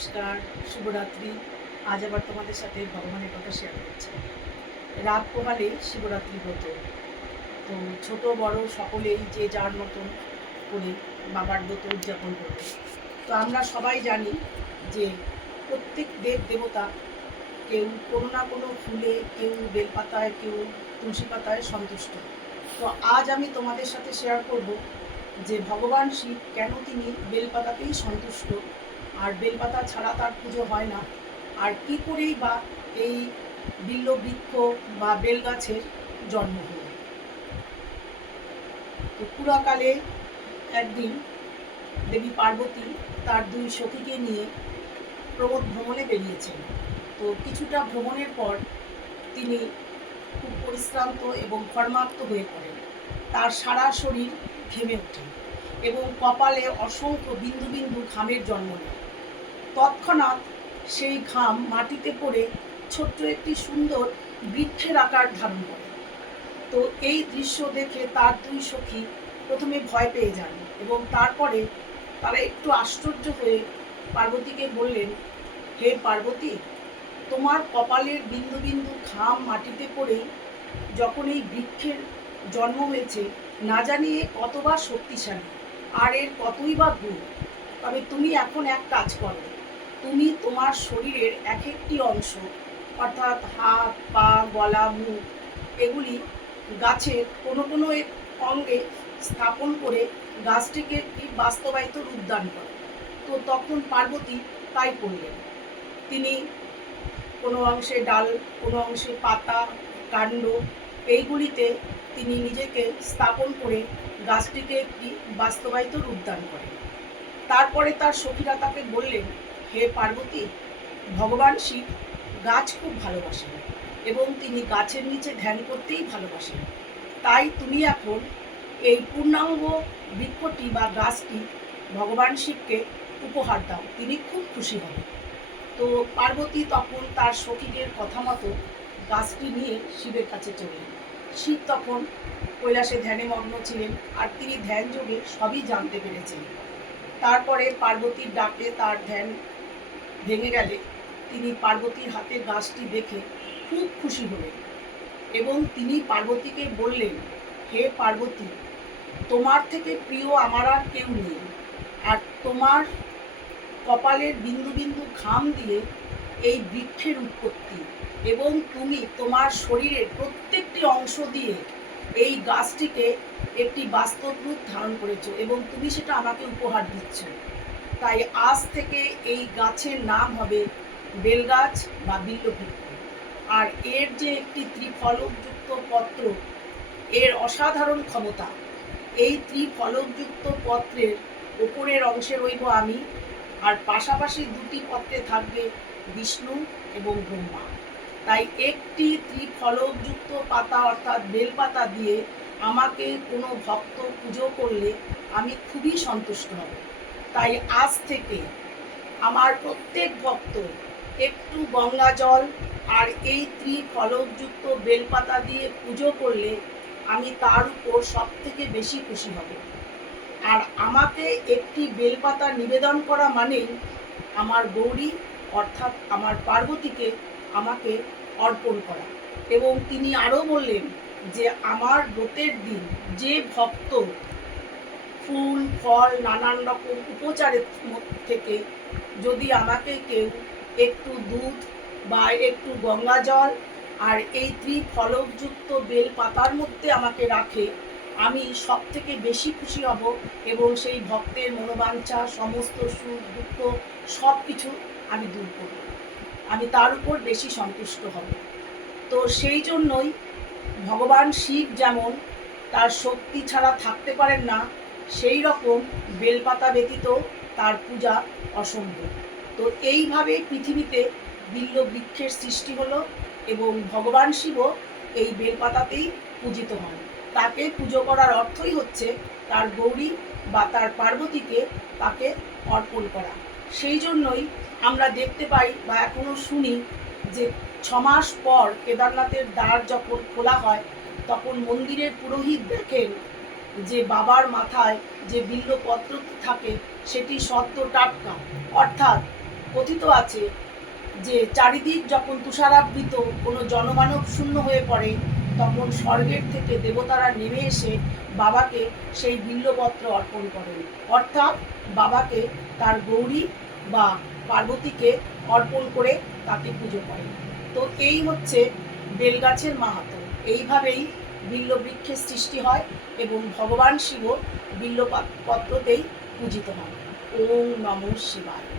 নমস্কার, শুভরাত্রি। আজ আবার তোমাদের সাথে ভগবানের কথা শেয়ার করছি। রাত পোহালে শিবরাত্রি ব্রত। তো ছোট বড় সকলেই যে যার মতন করে বাবার ব্রত উদযাপন করবে। তো আমরা সবাই জানি যে প্রত্যেক দেব দেবতা কেউ কোনো না কোনো ফুলে, কেউ বেলপাতায়, কেউ তুলসী পাতায় সন্তুষ্ট। তো আজ আমি তোমাদের সাথে শেয়ার করব যে ভগবান শিব কেন তিনি বেলপাতাতেই সন্তুষ্ট, আর বেলপাতা ছাড়া তার পুজো হয় না, আর কী করেই বা এই বিল্ল বৃক্ষ বা বেলগাছের জন্ম হল। তো পুরাকালে একদিন দেবী পার্বতী তার দুই সখীকে নিয়ে প্রমোদ ভ্রমণে বেরিয়েছেন। তো কিছুটা ভ্রমণের পর তিনি খুব পরিশ্রান্ত এবং কর্মাক্ত হয়ে পড়েন। তার সারা শরীর ঘেমে ওঠে এবং কপালে অসংখ্য বিন্দু বিন্দু ঘামের জন্ম নেয়। তৎক্ষণাৎ সেই ঘাম মাটিতে পড়ে ছোট্ট একটি সুন্দর বৃক্ষের আকার ধারণ করে। তো এই দৃশ্য দেখে তার দুই সখী প্রথমে ভয় পেয়ে যান এবং তারপরে তারা একটু আশ্চর্য হয়ে পার্বতীকে বললেন, হে পার্বতী, তোমার কপালের বিন্দু বিন্দু ঘাম মাটিতে পড়ে যখন এই বৃক্ষের জন্ম হয়েছে, না জানি এ কতবার শক্তিশালী আর এর কতই বা গুণ। তবে তুমি এখন এক কাজ করো, তুমি তোমার শরীরের এক একটি অংশ অর্থাৎ হাত, পা, গলা, মুখ এগুলি গাছের কোনো কোনো অঙ্গে স্থাপন করে গাছটিকে একটি বাস্তবায়িত রূপ দান করে। তো তখন পার্বতী তাই করলেন। তিনি কোনো অংশে ডাল, কোনো অংশে পাতা, কাণ্ড এইগুলিতে তিনি নিজেকে স্থাপন করে গাছটিকে একটি বাস্তবায়িত রূপদান করেন। তারপরে তার সখীরা তাকে বললেন, হে পার্বতী, ভগবান শিব গাছ খুব ভালোবাসেন এবং তিনি গাছের নিচে ধ্যান করতেই ভালোবাসেন। তাই তুমি এখন এই পূর্ণাঙ্গ বৃক্ষটি বা গাছটি ভগবান শিবকে উপহার দাও, তিনি খুব খুশি হবেন। তো পার্বতী তখন তার সখীদের কথা মতো গাছটি নিয়ে শিবের কাছে চললেন। শিব তখন কৈলাসে ধ্যানে মগ্ন ছিলেন আর তিনি ধ্যান যোগে সবই জানতে পেরেছিলেন। তারপরে পার্বতীর ডাকে তার ধ্যান ভেঙে গেলে তিনি পার্বতীর হাতে গাছটি দেখে খুব খুশি হলেন এবং তিনি পার্বতীকে বললেন, হে পার্বতী, তোমার থেকে প্রিয় আমার আর কেউ নেই, আর তোমার কপালের বিন্দু বিন্দু ঘাম দিয়ে এই বৃক্ষের উৎপত্তি এবং তুমি তোমার শরীরের প্রত্যেকটি অংশ দিয়ে এই গাছটিকে একটি বাস্তব রূপ ধারণ করেছো এবং তুমি সেটা আমাকে উপহার দিচ্ছ। তাই আজ থেকে এই গাছের নাম হবে বেলগাছ বা বিল্লবৃক্ষ। আর এর যে একটি ত্রিফলকযুক্ত পত্র, এর অসাধারণ ক্ষমতা। এই ত্রিফলকযুক্ত পত্রের ওপরের অংশে রইব আমি, আর পাশাপাশি দুটি পত্রে থাকবে বিষ্ণু এবং ব্রহ্মা। তাই একটি ত্রিফলকযুক্ত পাতা অর্থাৎ বেলপাতা দিয়ে আমাকে কোনো ভক্ত পুজো করলে আমি খুবই সন্তুষ্ট হব। তাই আজ থেকে আমার প্রত্যেক ভক্ত একটু গঙ্গা জল আর এই ত্রিফলকযুক্ত বেলপাতা দিয়ে পুজো করলে আমি তার উপর সব থেকে বেশি খুশি হব। আর আমাকে একটি বেলপাতা নিবেদন করা মানেই আমার গৌরী অর্থাৎ আমার পার্বতীকে আমাকে অর্পণ করা। এবং তিনি আরও বললেন যে আমার ব্রতের দিন যে ভক্ত ফুল ফল নানান রকম উপচারের থেকে যদি আমাকে কেউ একটু দুধ বা একটু গঙ্গা জল আর এই ত্রিফলকযুক্ত বেল পাতার মধ্যে আমাকে রাখে, আমি সব থেকে বেশি খুশি হব এবং সেই ভক্তের মনোবাঞ্ছা সমস্ত সুখ দুঃখ সব কিছু আমি দূর করব, আমি তার উপর বেশি সন্তুষ্ট হব। তো সেই জন্যই ভগবান শিব যেমন তার শক্তি ছাড়া থাকতে পারেন না, সেই রকম বেলপাতা ব্যতীত তার পূজা অসম্ভব। তো এইভাবে পৃথিবীতে বিল্ল বৃক্ষের সৃষ্টি হলো এবং ভগবান শিবও এই বেলপাতাতেই পূজিত হন। তাকে পুজো করার অর্থই হচ্ছে তার গৌরী বা তার পার্বতীকে তাকে অর্পণ করা। সেই জন্যই আমরা দেখতে পাই বা এখনও শুনি যে 6 মাস পর কেদারনাথের দ্বার যখন খোলা হয় তখন মন্দিরের পুরোহিত দেখেন যে বাবার মাথায় যে বিল্লপত্র থাকে সেটি সদ্য টাটকা, অর্থাৎ কথিত আছে যে চারিদিক যখন তুষারাবৃত কোনো জনমানব শূন্য হয়ে পড়ে, তখন স্বর্গের থেকে দেবতারা নেমে এসে বাবাকে সেই বিল্বপত্র অর্পণ করেন, অর্থাৎ বাবাকে তার গৌরী বা পার্বতীকে অর্পণ করে তাকে পুজো করেন। তো এই হচ্ছে বেলগাছের মাহাত্ম্য। এইভাবেই বিল্ববৃক্ষের সৃষ্টি হয় এবং ভগবান শিব বিল্বপত্রতেই পূজিত হন। ওম নমঃ শিবায়।